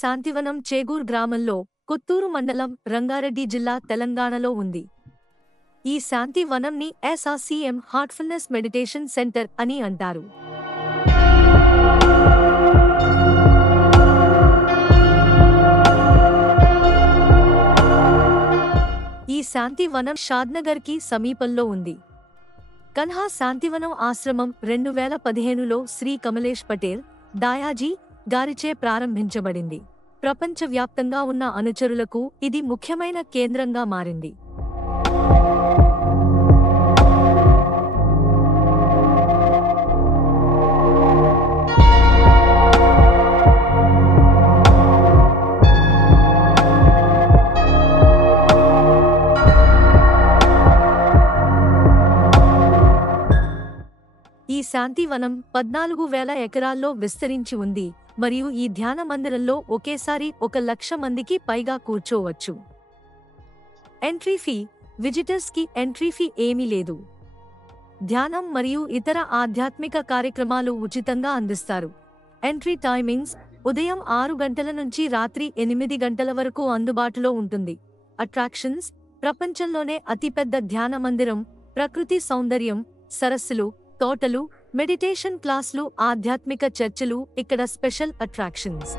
శాంతివనం చేగూర్ గ్రామంలో, కొత్తూరు మండలం, రంగారెడ్డి జిల్లా, తెలంగాణలో ఉంది. ఈ శాంతివనంని SRCM హార్ట్ఫుల్నెస్ మెడిటేషన్ సెంటర్ అని అంటారు. ఈ శాంతివనం షాద్నగర్కి సమీపంలో ఉంది. కన్హా శాంతివనం ఆశ్రమం 2015లో శ్రీ కమలేష్ పటేల్, దాయాజీ గారిచే ప్రారంభించబడింది. ప్రపంచవ్యాప్తంగా ఉన్న అనుచరులకు ఇది ముఖ్యమైన కేంద్రంగా మారింది. ఈ శాంతివనం 14,000 ఎకరాల్లో విస్తరించి ఉంది మరియు ఈ ధ్యాన మందిరంలో ఒకేసారి 1,00,000 మందికి పైగా కూర్చోవచ్చు. ఎంట్రీ ఫీ, విజిటర్స్ కి ఎంట్రీ ఫీ ఏమీ లేదు. ధ్యానం మరియు ఇతర ఆధ్యాత్మిక కార్యక్రమాలు ఉచితంగా అందిస్తారు. ఎంట్రీ టైమింగ్స్ ఉదయం 6 గంటల నుంచి రాత్రి 8 గంటల వరకు అందుబాటులో ఉంటుంది. అట్రాక్షన్స్: ప్రపంచంలోనే అతిపెద్ద ధ్యాన మందిరం, ప్రకృతి సౌందర్యం, సరస్సులు, తోటలు, మెడిటేషన్ క్లాసులు, ఆధ్యాత్మిక చర్చలు ఇక్కడ స్పెషల్ అట్రాక్షన్స్.